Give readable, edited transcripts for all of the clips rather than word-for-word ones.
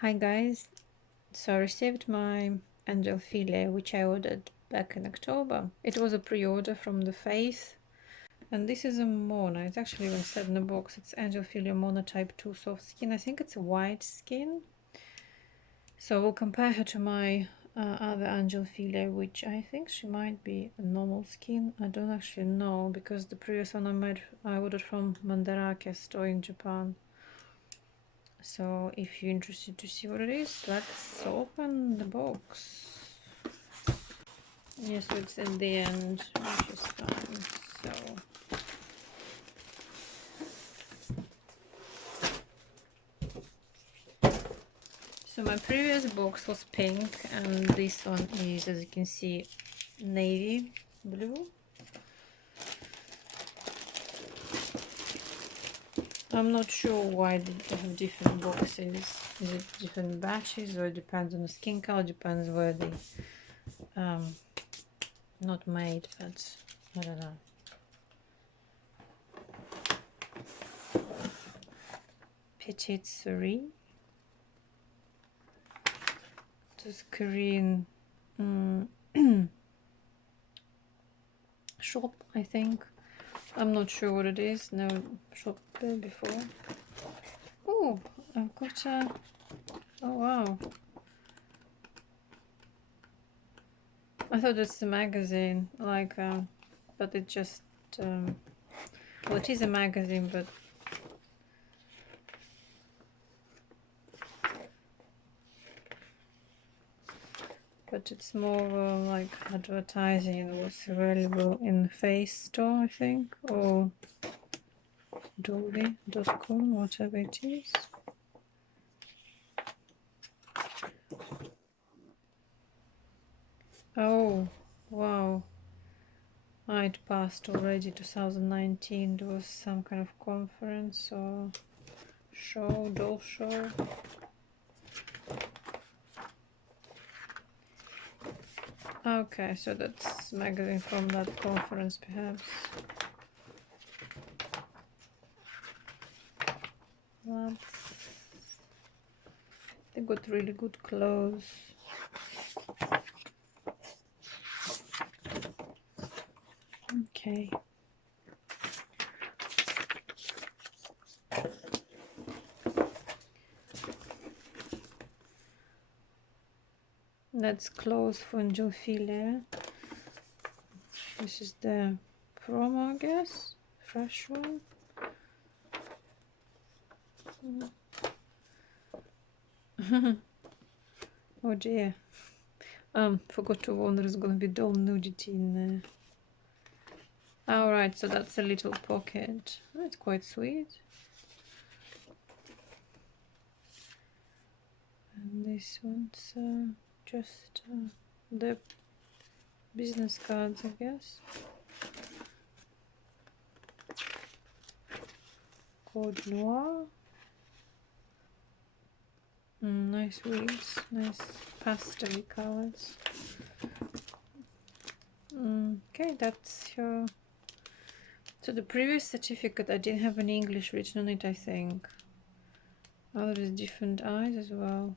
Hi guys, so I received my Angel Philia, which I ordered back in October. It was a pre-order from the Faith, and this is a Mona. It's actually even said in the box. It's Angel Philia Mona type 2 soft skin. I think it's a white skin. So we'll compare her to my other Angel Philia, which I think she might be a normal skin. I don't actually know, because the previous one I ordered from Mandarake store in Japan. So if you're interested to see what it is, let's open the box. Yes, so it's at the end, which is fine. So my previous box was pink, and this one is, as you can see, navy blue. I'm not sure why they have different boxes. Is it different batches, or it depends on the skin color, depends where they not made, but I don't know. Petite Souris. This Korean shop, I think. I'm not sure what it is. No shop there before. Oh, I've got a... Oh wow. I thought it's a magazine, like, but it just... well, it is a magazine, but... But it's more like advertising and what's available in the Face store, I think, or Dolby.com, whatever it is. Oh, wow. It passed already, 2019. There was some kind of conference or show, doll show. Okay, so that's magazine from that conference, perhaps. They got really good clothes. Okay. That's clothes for Angel Philia. This is the promo, I guess. Fresh one. Oh dear. Forgot to warn there's gonna be doll nudity in there. Alright, so that's a little pocket. Oh, it's quite sweet. And this one's just the business cards, I guess. Code Noir. Nice weeds, nice pastel colors. Okay, that's your... So the previous certificate, I didn't have any English written on it, I think. Oh, there's different eyes as well.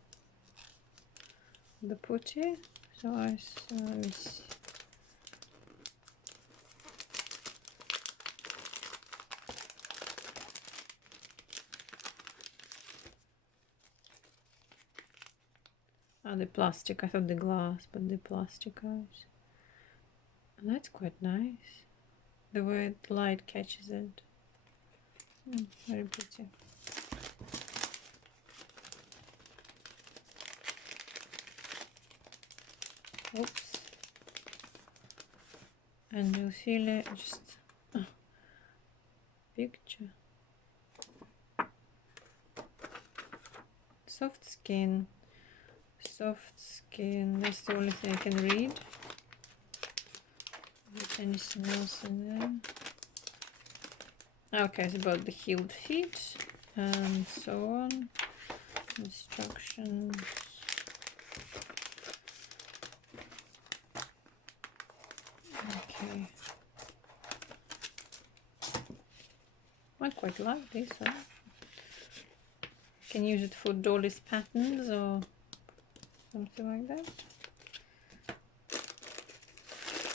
The putty. So eyes, let me see. Oh, the plastic. I thought the glass, but the plastic eyes. And that's quite nice. The way the light catches it. Very pretty. Oops. And you'll feel it just picture. Soft skin. Soft skin. That's the only thing I can read. Is there anything else in there? Okay, it's about the healed feet and so on. Instructions. Okay. I quite like this one. can use it for Dolly's patterns or something like that.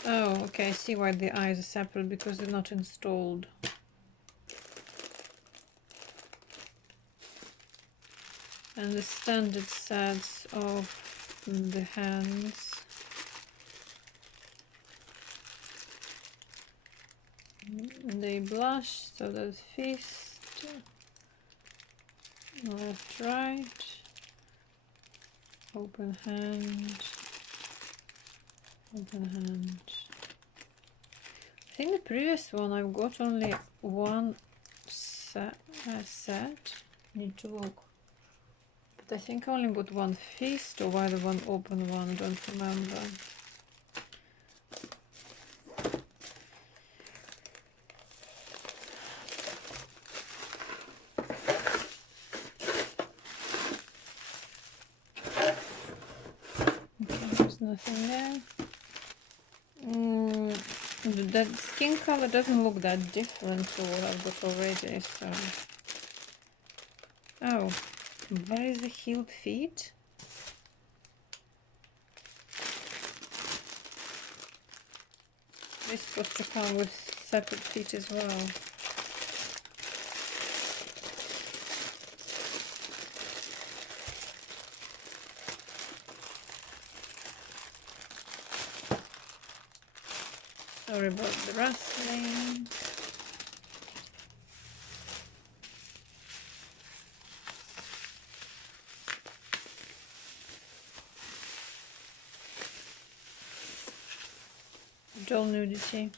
Oh, okay, I see why the eyes are separate, because they're not installed. And the standard sets of the hands. They blush, so that's fist, left, right, open hand, open hand. I think the previous one I've got only one set. Need to look. But I think I only got one fist, or why the one open one, don't remember. Nothing there. That skin color doesn't look that different to what I've got already, so... Oh, where is the heeled feet? It's supposed to come with separate feet as well. Sorry about the rustling. Dull nudity.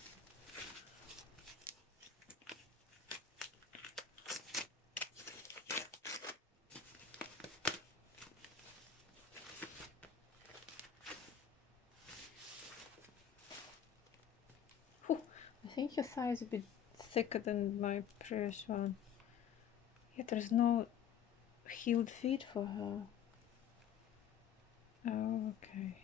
I think your thigh is a bit thicker than my previous one. Yet there's no heeled feet for her. Oh, okay.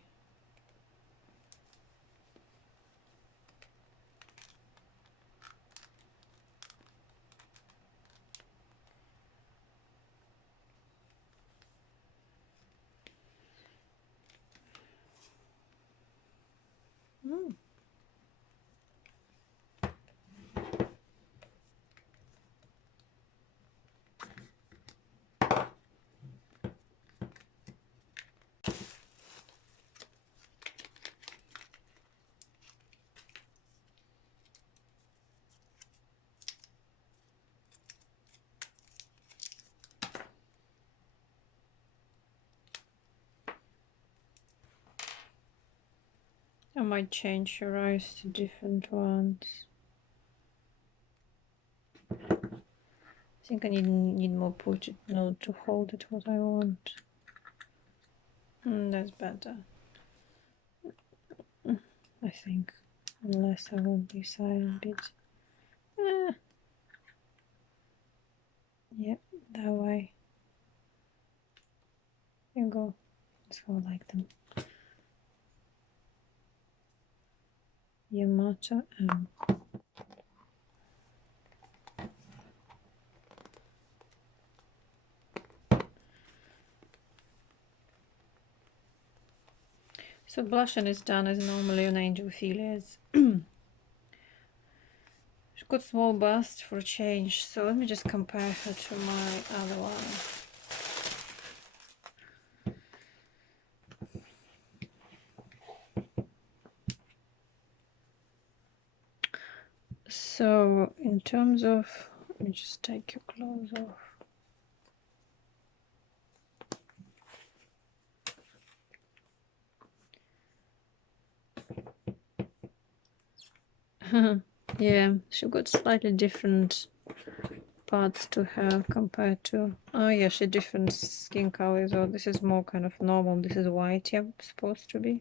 Hmm. I might change your eyes to different ones. I think I need more portrait node to hold it what I want. That's better. I think. Unless I will be silent bit. Yep, that way. You go. Let's go like them. Yamato M. So blushing is done as normally on Angel Philia's. She's got small bust for a change, so let me just compare her to my other one. So in terms of, let me just take your clothes off. Yeah, she got slightly different parts to her compared to, oh yeah, she different skin colors. Oh, this is more kind of normal. This is white, yeah, supposed to be.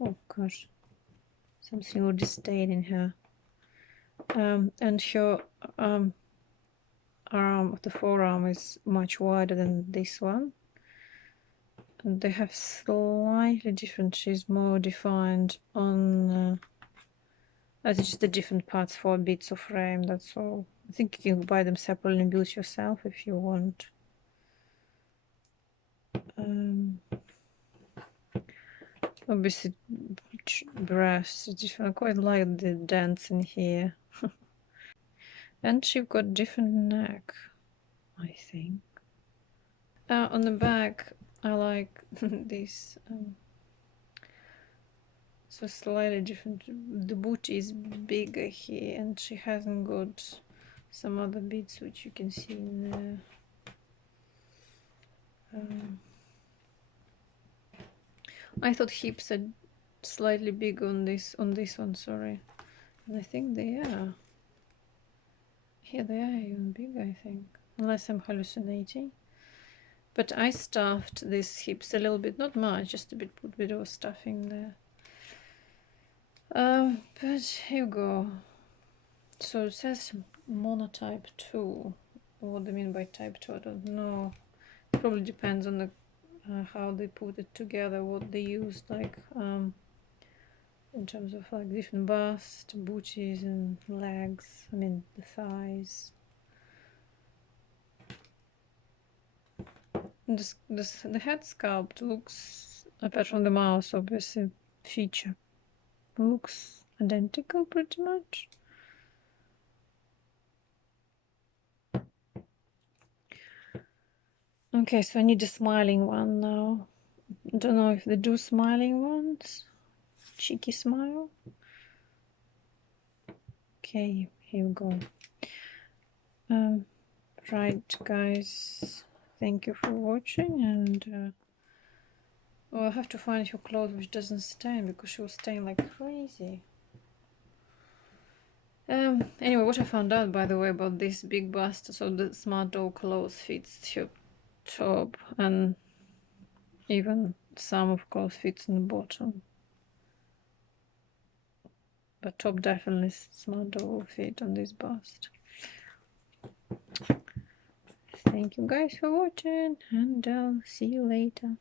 Oh gosh, something already stayed in her. And her arm, the forearm is much wider than this one. And they have slightly different. She's more defined on. It's just the different parts for bits of frame. That's all. I think you can buy them separately and build yourself if you want. Obviously, breasts. I quite like the dents in here. And she got different neck, I think. On the back, I like this. So slightly different. The booty is bigger here, and she hasn't got some other bits which you can see in there. I thought hips are slightly big on this one, sorry. And I think they are. Here they are even big, I think. Unless I'm hallucinating. But I stuffed these hips a little bit, not much, just a bit, put a bit of stuffing there. But here you go. So it says monotype 2. What do they mean by type 2? I don't know. Probably depends on the how they put it together, what they used, like in terms of like different bust, booties and legs, I mean the thighs. The head sculpt looks, apart from the mouth obviously, feature, looks identical pretty much. Okay, so I need a smiling one now. I don't know if they do smiling ones. Cheeky smile. Okay, here we go. Right, guys, thank you for watching, and well, I have to find her clothes which doesn't stain, because she was staining like crazy. Anyway, what I found out, by the way, about this big bust, so the smart doll clothes fits her top, and even some of course fits in the bottom, but top definitely smart doll will fit on this bust. Thank you guys for watching, and I'll see you later.